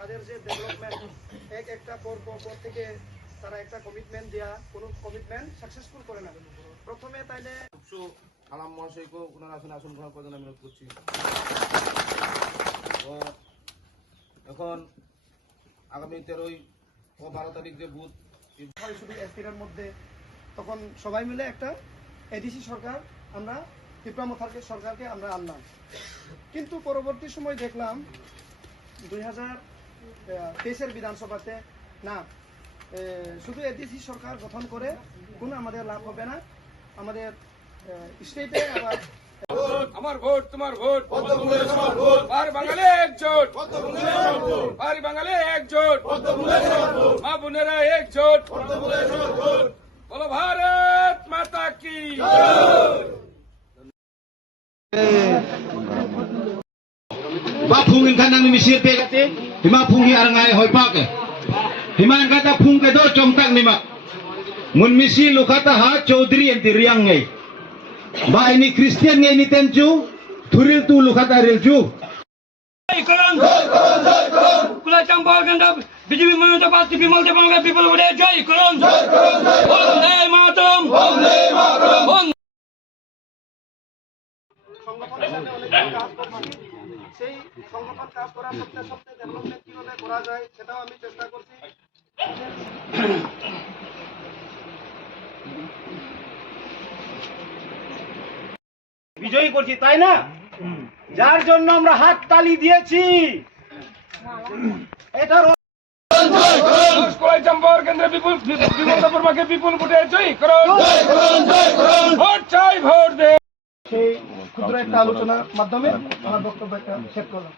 তাদের যে ডেভেলপমেন্ট একটা পর থেকে তারা একটা কমিটমেন্ট দেয়া, কোনো কমিটমেন্ট সাকসেসফুল করে না। প্রথমে তাইলে আলাম মহাশয়কে ওনার আসন গ্রহণ করার জন্য অনুরোধ করছি। তো এখন আগামী 13 ও 12 তারিখ যে বুথ শুধু এসপির মধ্যে, তখন সবাই মিলে একটা এডিসি সরকার আমরা পিপরামথার সরকারকে আমরা আনলাম। কিন্তু পরবর্তী সময় দেখলাম 2023-এর বিধানসভাতে না, শুধু এডিসি সরকার গঠন করে কোনো আমাদের লাভ হবে না। আমাদের স্টেটে আবার আমার ভোট তোমার ভোট, পাহাড়ি বাঙালি একজোট, পাহাড়ি বাঙালি একজোট, মা বোনেরা একজোট, বলো ভারত মাতা কি। Bapung kan nang misir pe kate hima pungi arangai hoi pak himan kata pung ke do chomtak nima mun misi lukata ha chaudhary enti riang ngai ba ini Christian ngai ni tenju thuril tu lukata rilju Kula Champar Ganda BJP Mamata Party Bimal Devanga people would enjoy Kuran. Vande Mataram. সংগঠনের সাথে অনেক কাজ করছি। সেই সংগঠন কাজ করার সপ্তাহে ডেভেলপমেন্ট কিভাবে করা যায় সেটাও আমি চেষ্টা করছি। বিজয়ী করছি, তাই না? যার জন্য আমরা হাত তালি দিয়েছি। এটার Kula Champar Ganda people Bimal Devanga people would enjoy Kuran. Vote চাই ভোট দে। সেই ক্ষুদ্র একটা আলোচনার মাধ্যমে আমার বক্তব্য শেষ করলাম।